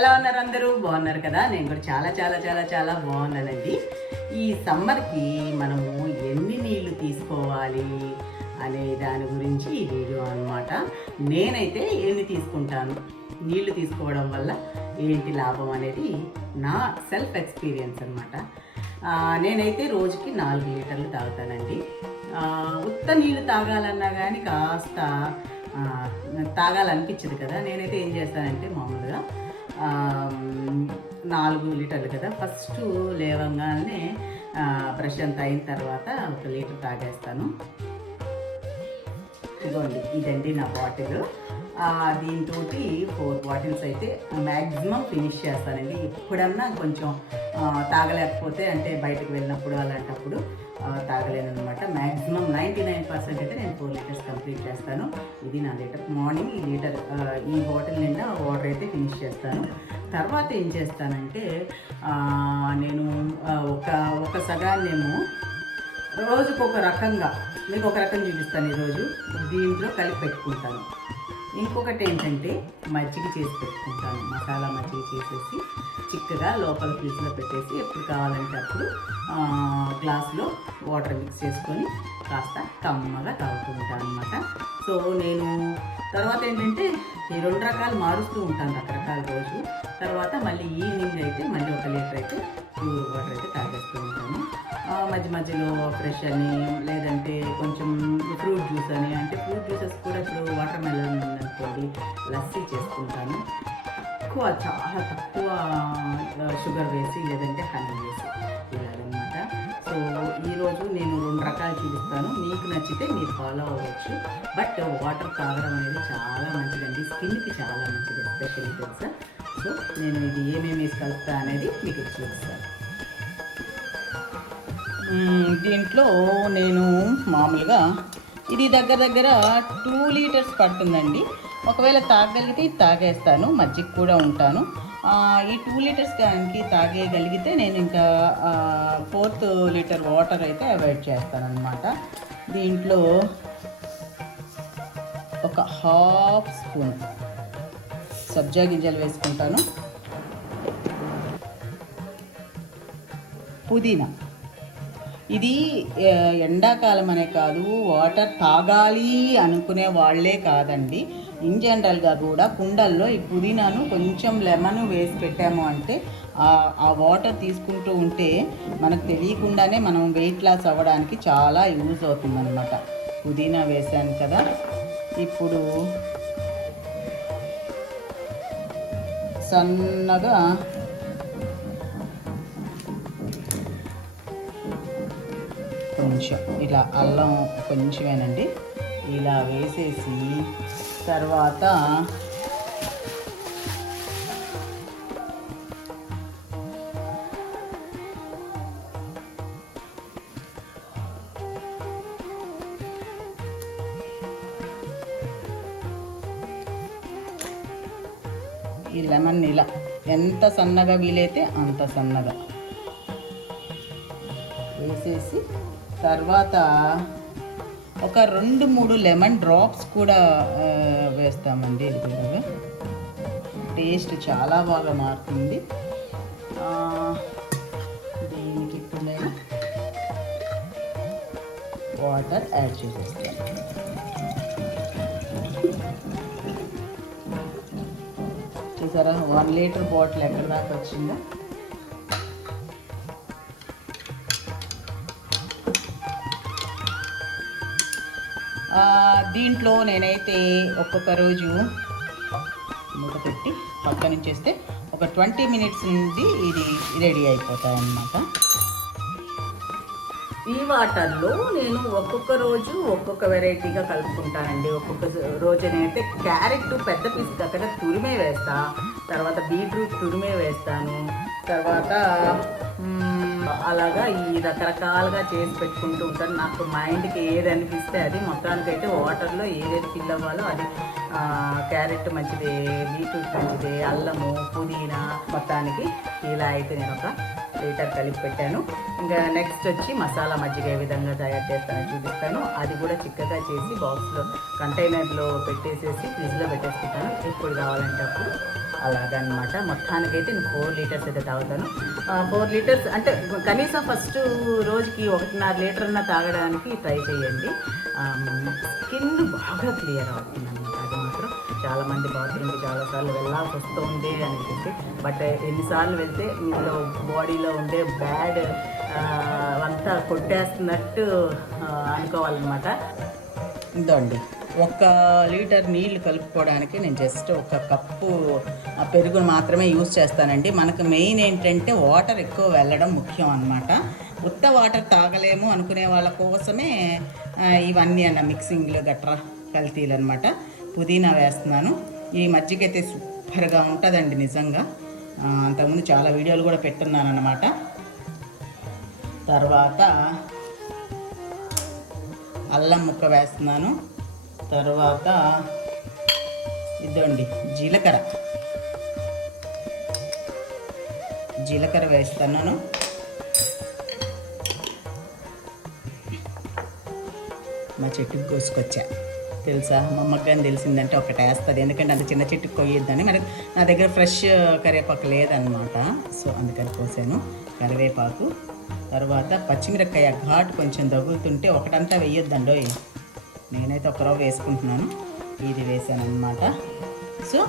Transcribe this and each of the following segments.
ఎలా ఉన్నారు? అందరూ బాగున్నారు కదా? నేను కూడా చాలా చాలా చాలా చాలా బాగున్నానండి. ఈ సమ్మర్కి మనము ఎన్ని నీళ్లు తీసుకోవాలి అనే దాని గురించి ఈ వీడియో అనమాట. నేనైతే ఎన్ని తీసుకుంటాను, నీళ్లు తీసుకోవడం వల్ల ఏంటి లాభం అనేది నా సెల్ఫ్ ఎక్స్పీరియన్స్ అనమాట. నేనైతే రోజుకి 4 లీటర్లు తాగుతానండి. ఉత్త నీళ్ళు తాగాలన్నా కానీ కాస్త తాగాలనిపించదు కదా. నేనైతే ఏం చేస్తానంటే మామూలుగా 4 లీటర్లు కదా, ఫస్ట్ లేవగానే బ్రష్ అంతా అయిన తర్వాత 1 లీటర్ తాగేస్తాను. ఇదిగోండి, ఇదండి నా బాటిల్. దీంతో 4 బాటిల్స్ అయితే మ్యాక్సిమం ఫినిష్ చేస్తానండి. ఎప్పుడన్నా కొంచెం తాగలేకపోతే, అంటే బయటకు వెళ్ళినప్పుడు అలాంటప్పుడు తాగలేను అనమాట. మ్యాక్సిమం 99% అయితే నేను 4 లీటర్స్ కంప్లీట్ చేస్తాను. ఇది నా లీటర్. మార్నింగ్ ఈ బాటిల్ నిండా వాటర్ అయితే ఫినిష్ చేస్తాను. తర్వాత ఏం చేస్తానంటే నేను ఒక సగాన్నేమో రోజుకు ఒక రకంగా, మీకు ఒక రకం చూపిస్తాను ఈరోజు, దీంట్లో కలిపి పెట్టుకుంటాను. ఇంకొకటి ఏంటంటే మజ్జిగ చేసి పెట్టుకుంటాను. మసాలా మజ్జిగ చేసేసి చిక్కగా లోపల ఫ్రిడ్జ్లో పెట్టేసి ఎప్పుడు కావాలంటే అప్పుడు గ్లాసులో వాటర్ మిక్స్ చేసుకొని కాస్త కమ్మగా తాగుతుంటాను అనమాట. సో నేను తర్వాత ఏంటంటే ఈ 2 రకాలు మారుస్తూ ఉంటాను, రకరకాల రోజు. తర్వాత మళ్ళీ ఈవినింగ్ అయితే మళ్ళీ 1 లీటర్ అయితే ప్యూర్ వాటర్ అయితే తాగేస్తూ ఉంటాను. మధ్య మధ్యలో ఫ్రెష్ అని, లేదంటే కొంచెం ఫ్రూట్ జ్యూస్ అని, అంటే ఫ్రూట్ జ్యూసెస్ కూడా ఇప్పుడు వాటర్ మెలన్ ఉందనుకోండి, లస్సీ చేసుకుంటాను. చాలా తక్కువ షుగర్ వేసి, లేదంటే హనీ వేసి ఇలాగనమాట. సో ఈరోజు నేను 2 రకాలు చూపిస్తాను. మీకు నచ్చితే మీరు ఫాలో అవ్వచ్చు. బట్ వాటర్ తాగడం అనేది చాలా మంచిదండి, స్కిన్కి చాలా మంచిది, ఎస్పెషల్లీ తెలుసా. సో నేను ఇది ఏమేమి వేసి కలుపుతా అనేది మీకు చూపిస్తాను. దీంట్లో నేను మామూలుగా ఇది దగ్గర 2 లీటర్స్ పడుతుందండి. ఒకవేళ తాగగలిగితే ఇది తాగేస్తాను, మజ్జిగ కూడా ఉంటాను. ఈ 2 లీటర్స్ దానికి తాగేయగలిగితే నేను ఇంకా 4th లీటర్ వాటర్ అయితే అవాయిడ్ చేస్తాను అనమాట. దీంట్లో ఒక 1/2 స్పూన్ సబ్జా గింజలు వేసుకుంటాను. పుదీనా, ఇది ఎండాకాలం అనే కాదు, వాటర్ తాగాలి అనుకునే వాళ్ళే కాదండి, ఇన్ జనరల్గా కూడా కుండల్లో ఈ పుదీనాను కొంచెం లెమన్ వేసి పెట్టాము అంటే ఆ వాటర్ తీసుకుంటూ ఉంటే మనకు తెలియకుండానే మనం వెయిట్ లాస్ అవ్వడానికి చాలా యూజ్ అవుతుందన్నమాట. పుదీనా వేసాను కదా. ఇప్పుడు సన్నగా కొంచెం ఇలా అల్లం కొంచెమేనండి ఇలా వేసేసి, తర్వాత ఈ లెమన్ ఇలా ఎంత సన్నగా వీలైతే అంత సన్నగా వేసేసి, తర్వాత ఒక 2-3 లెమన్ డ్రాప్స్ కూడా వేస్తామండి. ఇది కూడా టేస్ట్ చాలా బాగా మారుతుంది. దీనికి ఇప్పుడు నేను వాటర్ యాడ్ చేసేస్తాను. చూసారా 1 లీటర్ బాటిల్ ఎక్కడ దాకా వచ్చిందో. దీంట్లో నేనైతే ఒక్కొక్క రోజు మూత పెట్టి పక్కన చేస్తే ఒక 20 మినిట్స్ నుండి ఇది రెడీ అయిపోతాయన్నమాట. ఈ వాటర్లో నేను ఒక్కొక్క రోజు ఒక్కొక్క వెరైటీగా కలుపుకుంటానండి. ఒక్కొక్క రోజు నేనైతే క్యారెట్ పెద్ద పీస్ అక్కడ తురిమే వేస్తా, తర్వాత బీట్రూట్ తురిమే వేస్తాను, తర్వాత అలాగా ఈ రకరకాలుగా చేసి పెట్టుకుంటూ ఉంటాను. నాకు మైండ్కి ఏది అనిపిస్తే అది. మొత్తానికైతే వాటర్లో ఏదైతే ఫిల్ అవ్వాలో అది, క్యారెట్ మంచిదే, బీట్రూట్ మంచిదే, అల్లము, పుదీనా, మొత్తానికి ఇలా అయితే నేను ఒక లీటర్ కలిపి పెట్టాను. ఇంకా నెక్స్ట్ వచ్చి మసాలా మజ్జిగ ఏ విధంగా తయారు చేస్తానో చూపిస్తాను. అది కూడా చిక్కగా చేసి బాక్స్లో కంటైనర్లో పెట్టేసేసి ఫ్రిడ్జ్లో పెట్టేసుకుంటాను. ఎప్పుడు కావాలంటే అప్పుడు అలాగనమాట. మొత్తానికైతే నేను 4 లీటర్స్ అయితే తాగుతాను. 4 లీటర్స్ అంటే కనీసం ఫస్ట్ రోజుకి 1.5 లీటర్న తాగడానికి ట్రై చేయండి. స్కిన్ బాగా క్లియర్ అవుతుంది అనమాట. అది మాత్రం చాలామంది బాత్రూమ్కి చాలాసార్లు వెళ్ళాల్సి వస్తుంది అనిపిస్తుంది. బట్ ఎన్నిసార్లు వెళ్తే మీలో బాడీలో ఉండే బ్యాడ్ అంతా కొట్టేస్తున్నట్టు అనుకోవాలన్నమాట. ఇదండి 1 లీటర్ నీళ్లు కలుపుకోవడానికి నేను జస్ట్ 1 కప్పు పెరుగును మాత్రమే యూజ్ చేస్తానండి. మనకు మెయిన్ ఏంటంటే వాటర్ ఎక్కువ వెళ్ళడం ముఖ్యం అన్నమాట. ఉత్త వాటర్ తాగలేము అనుకునే వాళ్ళ కోసమే ఇవన్నీ మిక్సింగ్లు గట్రా కల్తీలు అనమాట. పుదీనా వేస్తున్నాను. ఈ మజ్జిగ అయితే సూపర్గా ఉంటుందండి నిజంగా. అంతకుముందు చాలా వీడియోలు కూడా పెట్టున్నాను అన్నమాట. తర్వాత అల్లం ముక్క వేస్తున్నాను. తర్వాత ఇదండి జీలకర్ర వేస్తున్నాను. మా చెట్టుకు కోసుకొచ్చా తెలుసా, మా అమ్మకి కానీ తెలిసిందంటే ఒకటి వేస్తుంది. ఎందుకంటే అంత చిన్న చెట్టుకు కొయ్యొద్దని. మరి నా దగ్గర ఫ్రెష్ కరివేపాకు లేదనమాట, సో అందుకని కోసాను కరివేపాకు. తర్వాత పచ్చిమిరపకాయ ఘాటు కొంచెం తగులుతుంటే ఒకటంతా వేయొద్దండో, నేనైతే ఒక రవ్వ వేసుకుంటున్నాను. ఇది వేసాను అనమాట. సో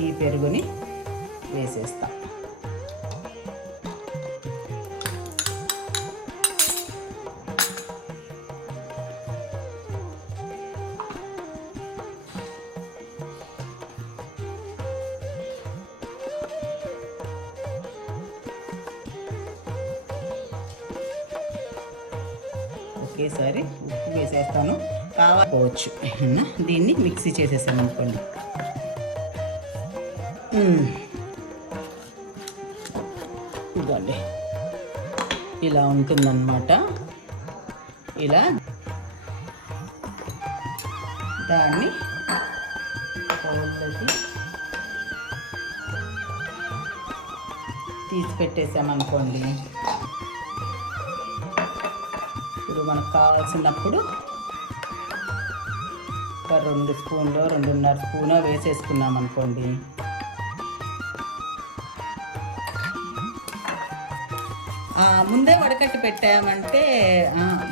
ఈ పెరుగుని వేసేస్తా. ఒకేసారి ఉప్పు వేసేస్తాను, కావచ్చు. దీన్ని మిక్సీ చేసేసాను అనుకోండి. ఇదండి ఇలా ఉంటుందన్నమాట. ఇలా దాన్ని తీసి పెట్టేసామనుకోండి. ఇప్పుడు మనకు కావాల్సినప్పుడు ఒక 2 స్పూన్లు 2.5 స్పూన్ వేసేసుకున్నాం అనుకోండి. ముందే వడకట్టి పెట్టామంటే,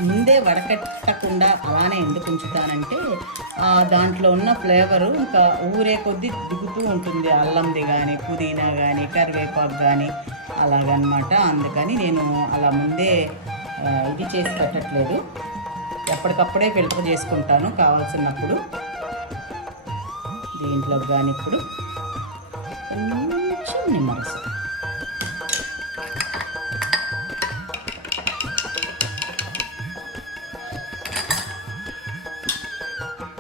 ముందే వడకట్టకుండా అలానే ఎందుకు ఉంచుతానంటే దాంట్లో ఉన్న ఫ్లేవరు ఇంకా ఊరే కొద్దీ దిగుతూ ఉంటుంది. అల్లంది కానీ, పుదీనా కానీ, కరివేపాకు కానీ అలాగనమాట. అందుకని నేను అలా ముందే ఇది చేసి పెట్టట్లేదు, ఎప్పటికప్పుడే ఫిల్టర్ చేసుకుంటాను కావాల్సినప్పుడు. దీంట్లో కానీ ఇప్పుడు కొంచెం నిమ్మరసం,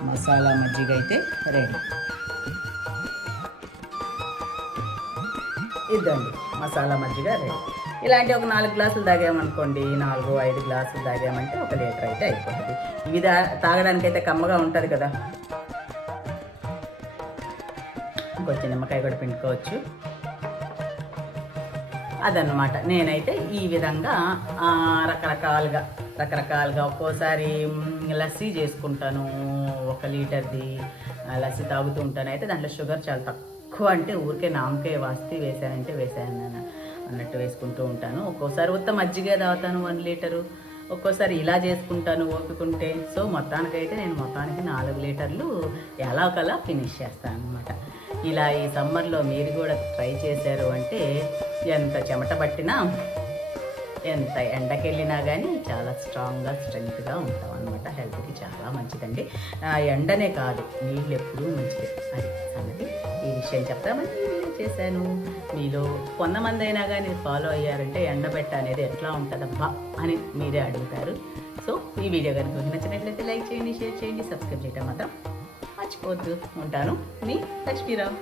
మసాలా మజ్జిగ అయితే రెడీ. ఇదండి మసాలా మజ్జిగ రెడీ. ఇలాంటి ఒక 4 గ్లాసులు తాగామనుకోండి, 4-5 గ్లాసులు తాగామంటే 1 లీటర్ అయితే అయిపోతుంది. ఇవి తాగడానికైతే కమ్మగా ఉంటుంది కదా. కొంచెం నిమ్మకాయ కూడా పిండుకోవచ్చు. అదన్నమాట. నేనైతే ఈ విధంగా రకరకాలుగా ఒక్కోసారి లస్సీ చేసుకుంటాను. 1 లీటర్ది లస్సీ తాగుతూ ఉంటాను. అయితే దాంట్లో షుగర్ చాలా తక్కువ, అంటే ఊరికే నామకే వాస్తే వేసానంటే వేసాను అన్నట్టు వేసుకుంటూ ఉంటాను. ఒక్కోసారి ఉత్త మజ్జిగ తాగుతాను 1 లీటరు, ఒక్కోసారి ఇలా చేసుకుంటాను ఓపికంటే. సో మొత్తానికైతే నేను 4 లీటర్లు ఎలాగలా ఫినిష్ చేస్తాను అనమాట. ఇలా ఈ సమ్మర్లో మీరు కూడా ట్రై చేశారు అంటే ఎంత చెమట పట్టినా, ఎంత ఎండకెళ్ళినా కానీ చాలా స్ట్రాంగ్గా స్ట్రెంగ్త్గా ఉంటాం అనమాట. హెల్త్కి చాలా మంచిదండి. ఎండనే కాదు, నీళ్ళు ఎప్పుడూ మంచిదే. అది అన్నది ఈ విషయం చెప్తామని చేశాను. మీలో కొంతమంది అయినా కానీ ఫాలో అయ్యారంటే ఎండబెట్ట అనేది ఎట్లా ఉంటుందబ్బా అని మీరే అడుగుతారు. సో ఈ వీడియో కనుక మీకు నచ్చినట్లయితే లైక్ చేయండి, షేర్ చేయండి, సబ్స్క్రైబ్ చేయడం మాత్రం మర్చిపోవద్దు. ఉంటాను, మీ లక్ష్మీరావు.